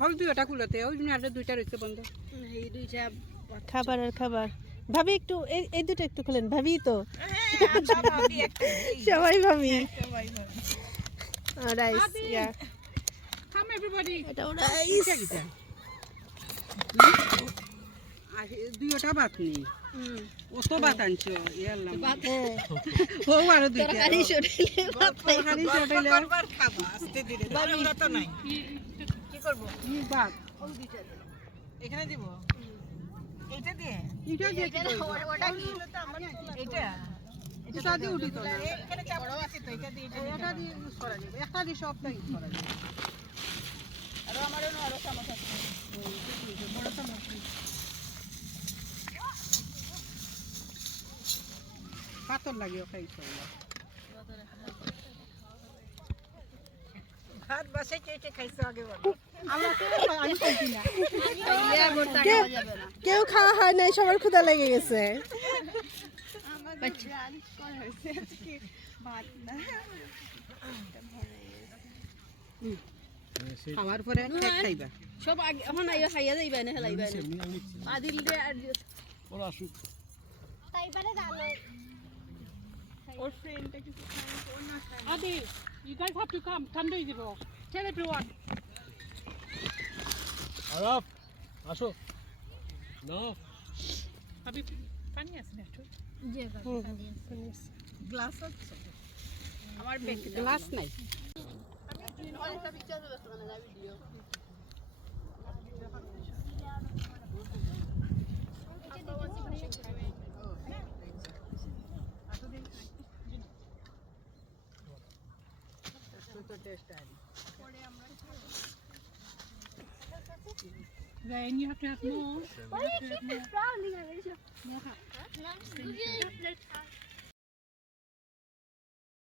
হল দুইটা খুলতে ওই জন্য আর দুইটা রয়েছে বন্ধ এই দুইটা খাবার আর খাবার ভাবি একটু এই দুটো একটু খুলেন ভাবি তো সবাই ভাবি রাইস ইয়া কাম এভরিবডি এটা রাইস দুইটা ভাত নেই ও তো ভাত আনছো ইয়াল্লা ও আর দুইটা তরকারি সরিলে ভাত খাই হাড়ি চটাইলে বারবার খাবা আস্তে ধীরে আমরা তো নাই কি করব ই ভাত ওই দুইটা দে এখানে দিব এইটা দিয়ে এটা দিয়ে কি ওটা কি এইটা এটা দিয়ে উঠি তো না এখানে চাপড় আছে তো এটা দিয়ে এটা দিয়ে ইউজ করা যাবে একটা দিয়ে সবটা ইউজ করা যাবে আর আমারও আরো চামচ আছে বড় চামচ পাতর লাগে ওকে ইনশাআল্লাহ ভাত বাসে কে খাইছো আগে বলো আমরা তো আমি খাইছি না কেউ খাওয়া হয় নাই সবার ক্ষুধা লেগে গেছে খাওয়ার পরে খাইবা সব এখন আইয়া খাইয়া যাইবা না হেলাইবা না আদিল রে আর ওরা আসুক ওর ফ্রেন্ডটা কিছু খায় ওর না খায় Adil, you guys have to come. Tandoor দিব. Tell everyone. আরাফ আসো না Abi পানি আছে না একটু গ্লাস আছে আমার ব্যাগ গ্লাস নাই Then you have to have more. Why do you keep it frowning at me?